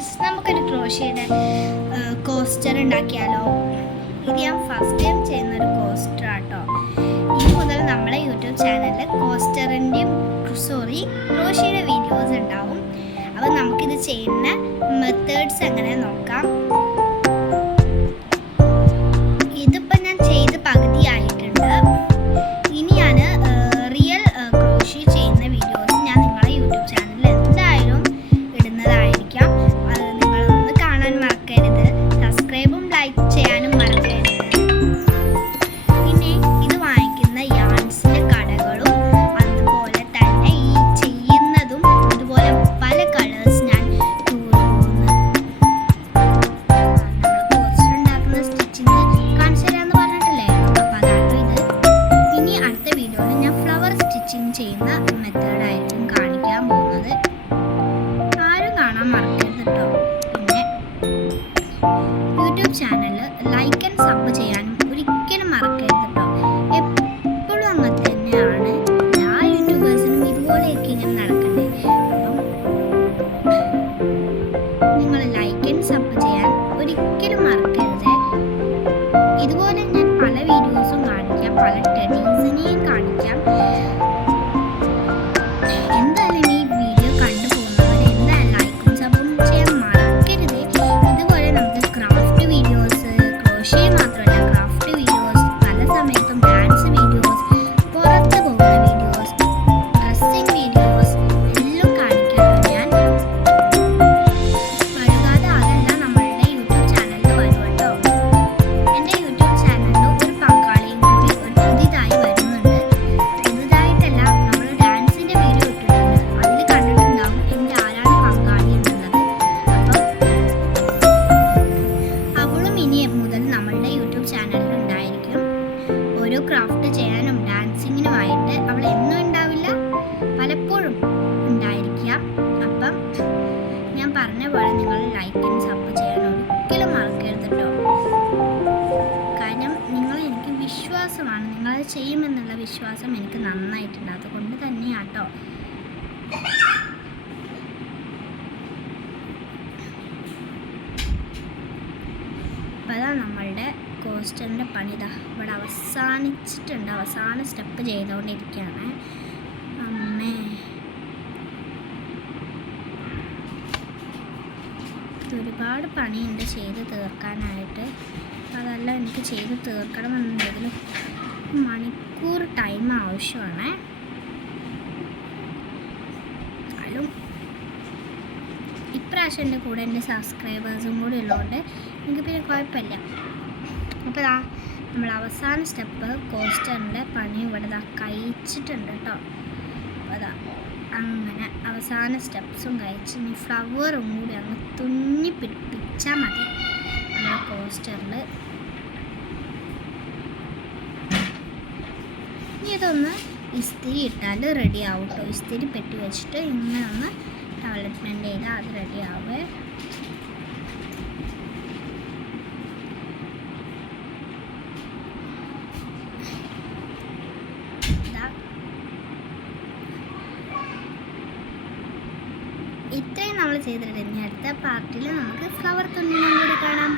Friends, നമുക്കൊരു ക്രോഷ്യയുടെ coaster ഉണ്ടാക്കിയാലോ? ഇത് ഞാൻ ഫസ്റ്റ് ടൈം ചെയ്യുന്നൊരു കോസ്റ്റർ ആട്ടോ. ഇനി മുതൽ നമ്മളെ യൂട്യൂബ് ചാനലിൽ ക്രോഷ്യയുടെ വീഡിയോസ് ഉണ്ടാവും. അപ്പോൾ നമുക്കിത് ചെയ്യുന്ന മെത്തേഡ്സ് എങ്ങനെ നോക്കാം. ഇതിപ്പോൾ ഞാൻ ചെയ്ത് പകുതിയായിട്ടുണ്ട്. ഇനി ഞാൻ റിയൽ ക്രോഷ്യ ചെയ്യുന്ന വീഡിയോസ് ഞാൻ നിങ്ങളെ യൂട്യൂബ് ചാനലിൽ എന്തായാലും ഇടുന്നതായിരിക്കാം. അത് നിങ്ങളൊന്ന് കാണാൻ മറക്കരുത്. സബ്സ്ക്രൈബും ലൈക്ക് ചെയ്യാനും മറക്കരുത്. പിന്നെ ഇത് വാങ്ങിക്കുന്ന യാൺസിൻ്റെ കടകളും അതുപോലെ തന്നെ ഈ ചെയ്യുന്നതും ഇതുപോലെ പല കളേഴ്സ് ഞാൻ ഉണ്ടാക്കുന്ന സ്റ്റിച്ചിങ് കാണിച്ചു തരാമെന്ന് പറഞ്ഞിട്ടില്ലേ? അപ്പോൾ അതാണ് ഇത്. ഇനി അടുത്ത വീഡിയോയിൽ ഞാൻ ഫ്ലവർ സ്റ്റിച്ചിങ് ചെയ്യുന്ന മെത്തേഡായിരിക്കും കാണിക്കാൻ പോകുന്നത്. ആരും കാണാൻ മറക്കരുത് കേട്ടോ. പിന്നെ YouTube channel like and sub ചെയ്യാനും ഒരിക്കലും മറക്കരുത് കേട്ടോ. എപ്പോഴും അങ്ങനെ തന്നെയാണ്. എല്ലാ യൂട്യൂബേഴ്സിനും ഇതുപോലെയൊക്കെ ഇങ്ങനെ നടക്കണ്ടേ. അപ്പം നിങ്ങൾ ലൈക്ക് ആൻഡ് സബ് ചെയ്യാൻ ഒരിക്കലും മറക്കരുത്. ഇതുപോലെ ഞാൻ പല വീഡിയോസും കാണിക്കാം, പല ടെഡീസിനെയും കാണിക്കാം. എന്തായാലും ഈ വീഡിയോ കണ്ടു പോകുന്നവർ എന്തായാലും ലൈക്കും സബും ചെയ്യാൻ മറക്കരുത്. ഇതുപോലെ നമുക്ക് ക്രാഫ്റ്റ് വീഡിയോസ്, ക്രോഷ്യ മാത്രമല്ല ക്രാഫ്റ്റ് വീഡിയോസ്, പല സമയത്തും ഡാൻസ് വീഡിയോസ്, പുറത്ത് പോകുന്ന വീഡിയോസ്, ഡ്രസ്സിങ് വീഡിയോസ് എല്ലാം കാണിക്കാറുണ്ട് ഞാൻ. വഴുകാതെ അതെല്ലാം നമ്മളുടെ യൂട്യൂബ് ചാനലിൽ വരും കേട്ടോ. എൻ്റെ യൂട്യൂബ് ചാനലിൽ ഒരു പങ്കാളിയും കൂടി പുതിയതായി വരുന്നുണ്ട്. പുതുതായിട്ടല്ല, നമ്മൾ ഡാൻസിൻ്റെ വീഡിയോ ഇട്ടിട്ടുണ്ട്. അതിൽ കണ്ടിട്ടുണ്ടാവും എൻ്റെ ആരാണ് പങ്കാളി എന്നുള്ളത്. അപ്പം അവളും ഇനി മുതൽ നമ്മളുടെ യൂട്യൂബ് ചാനലിൽ ഉണ്ടായിരിക്കും. ഓരോ ക്രാഫ്റ്റ് ചെയ്യാനും ഡാൻസിങ്ങിനുമായിട്ട് അവൾ എന്നും ഉണ്ടാവില്ല, പലപ്പോഴും ഉണ്ടായിരിക്കാം. അപ്പം ഞാൻ പറഞ്ഞ പോലെ നിങ്ങൾ ലൈക്ക് ആൻഡ് സബ് ചെയ്യാൻ ഒരിക്കലും മറക്കരുത് കേട്ടോ. കാരണം എനിക്ക് വിശ്വാസമാണ്, നിങ്ങളത് ചെയ്യുമെന്നുള്ള വിശ്വാസം എനിക്ക് നന്നായിട്ടുണ്ട്. അതുകൊണ്ട് തന്നെയാട്ടോ. അപ്പോൾ അതാ നമ്മളുടെ കോസ്റ്ററിൻ്റെ പണി ഇതാ ഇവിടെ അവസാനിച്ചിട്ടുണ്ട്. അവസാന സ്റ്റെപ്പ് ചെയ്തുകൊണ്ടിരിക്കുകയാണ്. അമ്മേ, ഒരുപാട് പണിയുണ്ട് ചെയ്ത് തീർക്കാനായിട്ട്. അതെല്ലാം എനിക്ക് ചെയ്ത് തീർക്കണമെന്നുണ്ടെങ്കിൽ മണിക്കൂർ ടൈം ആവശ്യമാണ്. എന്നാലും ഇപ്രാവശ്യം എൻ്റെ കൂടെ എൻ്റെ സബ്സ്ക്രൈബേഴ്സും കൂടി ഉള്ളതുകൊണ്ട് എനിക്ക് പിന്നെ കുഴപ്പമില്ല. അപ്പോൾ നമ്മൾ അവസാന സ്റ്റെപ്പ് കോസ്റ്ററിൻ്റെ പണി ഇവിടെ കഴിച്ചിട്ടുണ്ട് കേട്ടോ. അപ്പോൾ അങ്ങനെ അവസാന സ്റ്റെപ്സും കഴിച്ച് ഇനി ഫ്ലവറും കൂടി അങ്ങ് തുന്നി പിടിപ്പിച്ചാൽ മതി നമ്മുടെ കോസ്റ്ററിൽ. ഇനി ഇതൊന്ന് ഇസ്തിരി ഇട്ടാൽ റെഡി ആവും കേട്ടോ. ഇസ്തിരി പെട്ടി വെച്ചിട്ട് ഇങ്ങനെ ഒന്ന് ഡെവലപ്മെൻറ്റ് ചെയ്താൽ അത് റെഡി ആവേ. ഇത്രയും നമ്മൾ ചെയ്തിട്ടുണ്ട്. ഇനി അടുത്ത പാർട്ടിൽ നമുക്ക് ഫ്ലവർ തുന്നിയും കൂടി കാണാം.